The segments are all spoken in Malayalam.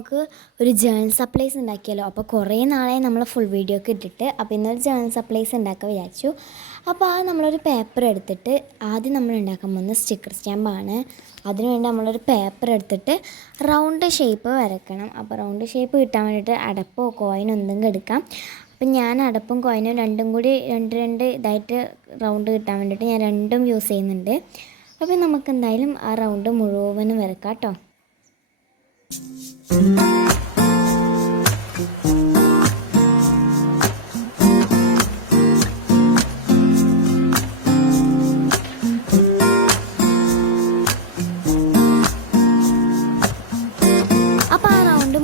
നമുക്ക് ഒരു ജേണൽ സപ്ലൈസ് ഉണ്ടാക്കിയല്ലോ. അപ്പോൾ കുറേ നാളായി നമ്മൾ ഫുൾ വീഡിയോ ഒക്കെ ഇട്ടിട്ട്. അപ്പോൾ ഇന്നൊരു ജേണൽ സപ്ലൈസ് ഉണ്ടാക്കാൻ വിചാരിച്ചു. അപ്പോൾ നമ്മളൊരു പേപ്പർ എടുത്തിട്ട് ആദ്യം നമ്മൾ ഉണ്ടാക്കാൻ പോകുന്ന സ്റ്റിക്കർ സ്റ്റാമ്പാണ്. അതിനുവേണ്ടി നമ്മളൊരു പേപ്പർ എടുത്തിട്ട് റൗണ്ട് ഷേപ്പ് വരയ്ക്കണം. അപ്പോൾ റൗണ്ട് ഷേപ്പ് കിട്ടാൻ വേണ്ടിയിട്ട് അടപ്പോ കോയിനോ എന്തെങ്കിലും എടുക്കാം. അപ്പം ഞാൻ അടപ്പും കോയിനും രണ്ടും കൂടി രണ്ട് ഇതായിട്ട് റൗണ്ട് കിട്ടാൻ വേണ്ടിയിട്ട് ഞാൻ രണ്ടും യൂസ് ചെയ്യുന്നുണ്ട്. അപ്പോൾ നമുക്ക് എന്തായാലും ആ റൗണ്ട് മുഴുവനും വരക്കാം കേട്ടോ.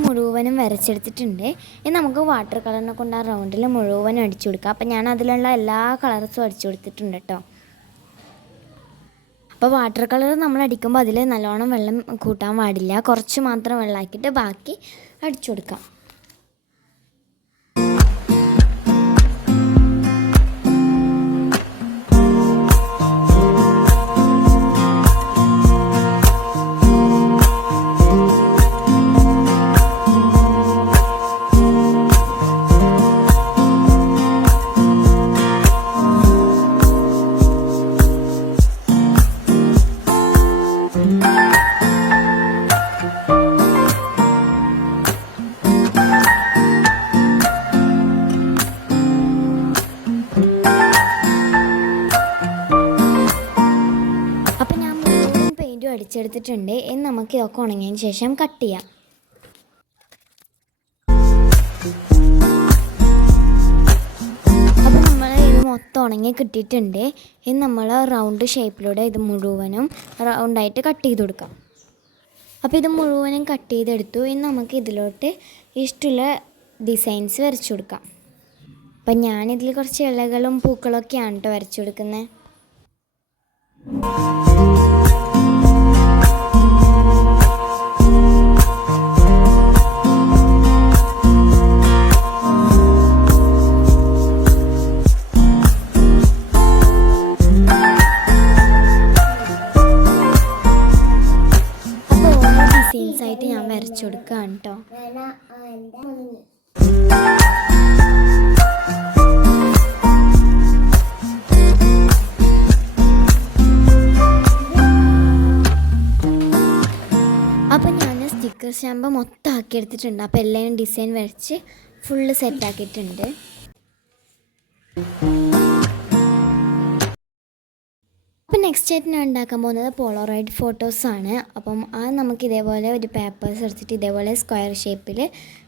മുഴുവനും വരച്ചെടുത്തിട്ടുണ്ട്. ഇനി നമുക്ക് വാട്ടർ കളറിനെ കൊണ്ട് ആ റൗണ്ടിൽ മുഴുവനും അടിച്ചു കൊടുക്കാം. അപ്പം ഞാൻ അതിലുള്ള എല്ലാ കളർസും അടിച്ചു കൊടുത്തിട്ടുണ്ട് കേട്ടോ. അപ്പോൾ വാട്ടർ കളർ നമ്മൾ അടിക്കുമ്പോൾ അതിൽ നല്ലോണം വെള്ളം കൂട്ടാൻ പാടില്ല. കുറച്ച് മാത്രം വെള്ളമാക്കിയിട്ട് ബാക്കി അടിച്ചു കൊടുക്കാം. അടിച്ചെടുത്തിട്ടുണ്ട്. ഇനി നമുക്ക് ഇതൊക്കെ ഉണങ്ങിയതിന് ശേഷം കട്ട് ചെയ്യാം. അപ്പോൾ നമ്മൾ ഇത് മൊത്തം ഉണങ്ങി കിട്ടിയിട്ടുണ്ട്. ഇനി നമ്മൾ റൗണ്ട് ഷേപ്പിലൂടെ ഇത് മുഴുവനും റൗണ്ടായിട്ട് കട്ട് ചെയ്ത് കൊടുക്കാം. അപ്പോൾ ഇത് മുഴുവനും കട്ട് ചെയ്തെടുത്തു. ഇനി നമുക്ക് ഇതിലോട്ട് ഇഷ്ടമുള്ള ഡിസൈൻസ് വരച്ചു കൊടുക്കാം. അപ്പം ഞാനിതിൽ കുറച്ച് ഇലകളും പൂക്കളൊക്കെയാണ് കേട്ടോ വരച്ചു കൊടുക്കുന്നത്. ആയിട്ട് ഞാൻ വരച്ചു കൊടുക്കുകയാണ് കേട്ടോ. അപ്പം ഞാൻ സ്റ്റിക്കർ സ്റ്റാമ്പ് മൊത്തം ആക്കി എടുത്തിട്ടുണ്ട്. അപ്പോൾ എല്ലാവരും ഡിസൈൻ വരച്ച് ഫുള്ള് സെറ്റാക്കിയിട്ടുണ്ട്. അപ്പം നെക്സ്റ്റ് ആയിട്ട് ഞാൻ ഉണ്ടാക്കാൻ പോകുന്നത് പോളറോയിഡ് ഫോട്ടോസാണ്. അപ്പം നമുക്ക് ഇതേപോലെ ഒരു പേപ്പേഴ്സ് എടുത്തിട്ട് ഇതേപോലെ സ്ക്വയർ ഷേപ്പിൽ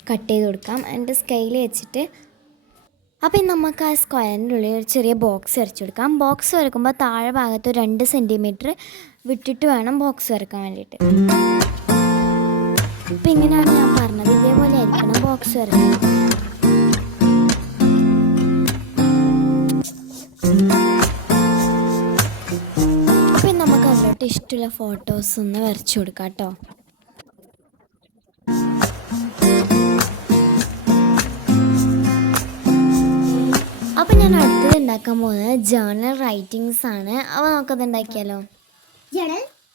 കട്ട് ചെയ്ത് കൊടുക്കാം. എന്നിട്ട് സ്കെയിൽ വെച്ചിട്ട് അപ്പം നമുക്ക് ആ സ്ക്വയറിൻ്റെ ഉള്ളിൽ ഒരു ചെറിയ ബോക്സ് വരച്ച് കൊടുക്കാം. ബോക്സ് വരക്കുമ്പോൾ താഴെ ഭാഗത്ത് 2 സെൻറ്റിമീറ്റർ വിട്ടിട്ട് വേണം ബോക്സ് വരക്കാൻ വേണ്ടിയിട്ട്. അപ്പം ഇങ്ങനെയാണ് ഞാൻ പറഞ്ഞത്. ഇതേപോലെ ആയിരിക്കണം ബോക്സ് വരക്കാൻ. ഇഷ്ടമുള്ള ഫോട്ടോസ് ഒന്ന് വരച്ചു കൊടുക്കാം കേട്ടോ. അപ്പം ഞാൻ അടുത്തത് ഉണ്ടാക്കാൻ പോകുന്നത് ജേണൽ റൈറ്റിങ്സ് ആണ്. അപ്പോൾ നമുക്കത് ഉണ്ടാക്കിയാലോ.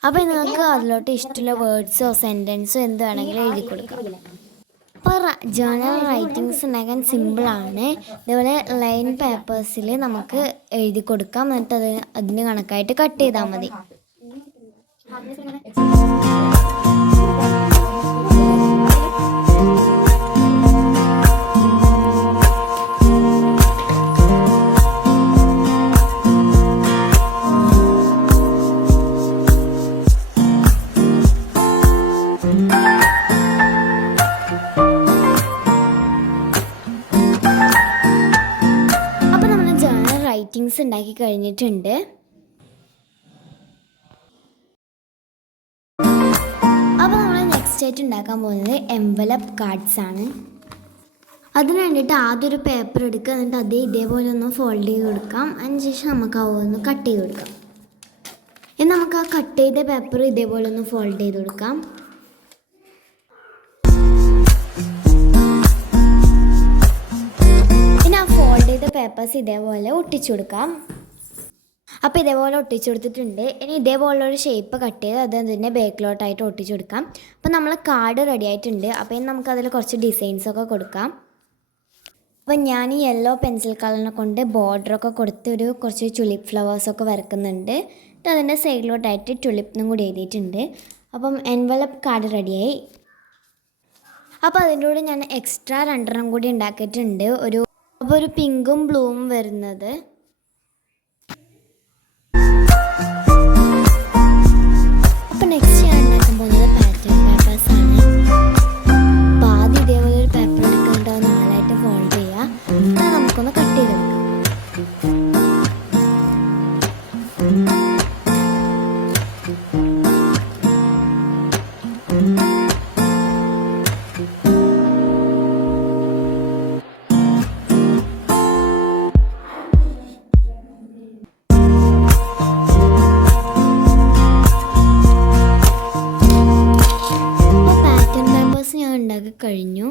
അപ്പം നിങ്ങൾക്ക് അതിലോട്ട് ഇഷ്ടമുള്ള വേർഡ്സോ സെൻറ്റൻസോ എന്ത് വേണമെങ്കിലും എഴുതി കൊടുക്കാം. അപ്പോൾ ജേണൽ റൈറ്റിങ്സ് ഉണ്ടാക്കാൻ സിമ്പിളാണ്. ഇതേപോലെ ലൈൻ പേപ്പേഴ്സിൽ നമുക്ക് എഴുതി കൊടുക്കാം. എന്നിട്ട് അതിന് കണക്കായിട്ട് കട്ട് ചെയ്താൽ മതി. അപ്പോൾ നമ്മൾ ജേണൽ റൈറ്റിങ്സ് ഉണ്ടാക്കി കഴിഞ്ഞിട്ടുണ്ട്. അപ്പോൾ നമ്മൾ നെക്സ്റ്റ് ആയിട്ട് ഉണ്ടാക്കാൻ പോകുന്നത് എൻവലപ്പ് കാർഡ്സ് ആണ്. അതിന് വേണ്ടിയിട്ട് ആദ്യം ഒരു പേപ്പർ എടുക്കുക. എന്നിട്ട് ഇതേപോലെ ഒന്ന് ഫോൾഡ് ചെയ്ത് കൊടുക്കാം. അതിനുശേഷം നമുക്ക് ഒന്ന് കട്ട് ചെയ്ത് കൊടുക്കാം. ഇനി നമുക്ക് ആ കട്ട് ചെയ്ത പേപ്പർ ഇതേപോലെ ഒന്ന് ഫോൾഡ് ചെയ്ത് കൊടുക്കാം. ഇനി ആ ഫോൾഡ് ചെയ്ത പേപ്പേഴ്സ് ഇതേപോലെ ഒട്ടിച്ചു കൊടുക്കാം. അപ്പോൾ ഇതേപോലെ ഒട്ടിച്ചു കൊടുത്തിട്ടുണ്ട്. ഇനി ഇതേപോലുള്ളൊരു ഷേപ്പ് കട്ട് ചെയ്ത് അത് അതിൻ്റെ ബാക്കിലോട്ടായിട്ട് ഒട്ടിച്ചു കൊടുക്കാം. അപ്പോൾ നമ്മൾ കാർഡ് റെഡി ആയിട്ടുണ്ട്. അപ്പോൾ ഇനി നമുക്കതിൽ കുറച്ച് ഡിസൈൻസൊക്കെ കൊടുക്കാം. അപ്പോൾ ഞാൻ ഈ യെല്ലോ പെൻസിൽ കളറിനെ കൊണ്ട് ബോർഡറൊക്കെ കൊടുത്ത് കുറച്ച് ടുലിപ്പ് ഫ്ലവേഴ്സൊക്കെ വരക്കുന്നുണ്ട്. എന്നിട്ട് അതിൻ്റെ സൈഡിലോട്ടായിട്ട് ടുലിപ്പിനും കൂടി എഴുതിയിട്ടുണ്ട്. അപ്പം എൻവലപ്പ് കാർഡ് റെഡിയായി. അപ്പോൾ അതിൻ്റെ കൂടെ ഞാൻ എക്സ്ട്രാ 2 കൂടി ഉണ്ടാക്കിയിട്ടുണ്ട്. അപ്പോൾ ഒരു പിങ്കും ബ്ലൂവും വരുന്നത്. അപ്പോൾ നെക്സ്റ്റ് ഞാൻ ഉണ്ടാക്കാൻ പോകുന്നത് പാറ്റേൺ പേപ്പേഴ്സാണ്. അപ്പോൾ ആദ്യം ഇതേപോലെ ഒരു പേപ്പർ എടുക്കേണ്ട 4ആയിട്ട് ഫോൾഡ് ചെയ്യുക. അത് നമുക്കൊന്ന് കട്ട് ചെയ്തെടുക്കാം. ഉണ്ടാക്കി കഴിഞ്ഞു.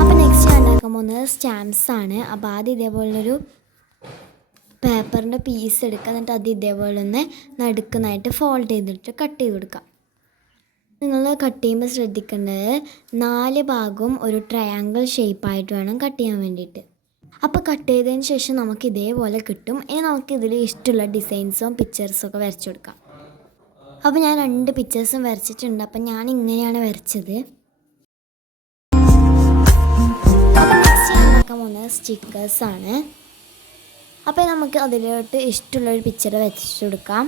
അപ്പോൾ നെക്സ്റ്റ് ഞാൻ ഉണ്ടാക്കാൻ പോകുന്നത് സ്റ്റാമ്പ്സ് ആണ്. അപ്പോൾ ആദ്യം ഇതേപോലൊരു പേപ്പറിൻ്റെ പീസ് എടുക്കുക. എന്നിട്ട് അത് ഇതേപോലെ ഒന്ന് നടുക്കുന്നായിട്ട് ഫോൾഡ് ചെയ്തിട്ട് കട്ട് ചെയ്ത് കൊടുക്കാം. നിങ്ങൾ കട്ട് ചെയ്യുമ്പോൾ ശ്രദ്ധിക്കേണ്ടത് 4 ഭാഗവും ഒരു ട്രയാങ്കിൾ ഷേപ്പായിട്ട് വേണം കട്ട് ചെയ്യാൻ വേണ്ടിയിട്ട്. അപ്പോൾ കട്ട് ചെയ്തതിന് ശേഷം നമുക്ക് ഇതേപോലെ കിട്ടും. ഇനി നമുക്കിതിൽ ഇഷ്ടമുള്ള ഡിസൈൻസും പിക്ചേഴ്സൊക്കെ വരച്ചു കൊടുക്കാം. അപ്പോൾ ഞാൻ 2 പിക്ചേഴ്സും വരച്ചിട്ടുണ്ട്. അപ്പം ഞാൻ ഇങ്ങനെയാണ് വരച്ചത്. അപ്പോൾ നെക്സ്റ്റ് ഞാൻ ഉണ്ടാക്കാൻ പോകുന്നത് സ്റ്റിക്കേഴ്സാണ്. അപ്പോൾ നമുക്ക് അതിലോട്ട് ഇഷ്ടമുള്ളൊരു പിക്ചർ വരച്ചു കൊടുക്കാം.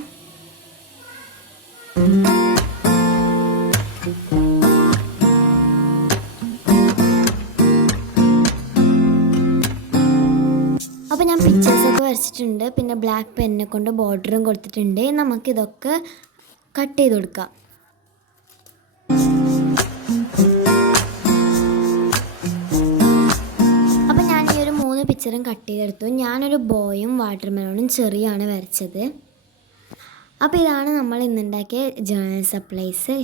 അപ്പോൾ ഞാൻ പിക്ചേഴ്സൊക്കെ വരച്ചിട്ടുണ്ട്. പിന്നെ ബ്ലാക്ക് പെന്നെ കൊണ്ട് ബോർഡറും കൊടുത്തിട്ടുണ്ട്. നമുക്കിതൊക്കെ കട്ട് ചെയ്ത് കൊടുക്കാം. അപ്പം ഞാൻ ഈ ഒരു 3 പിക്ചറും കട്ട് ചെയ്തെടുത്തു. ഞാനൊരു ബോയും വാട്ടർ മെലോണും ചെറിയാണ് വരച്ചത്. അപ്പോൾ ഇതാണ് നമ്മൾ ഇന്നുണ്ടാക്കിയ ജേർണൽ സപ്ലൈസ്.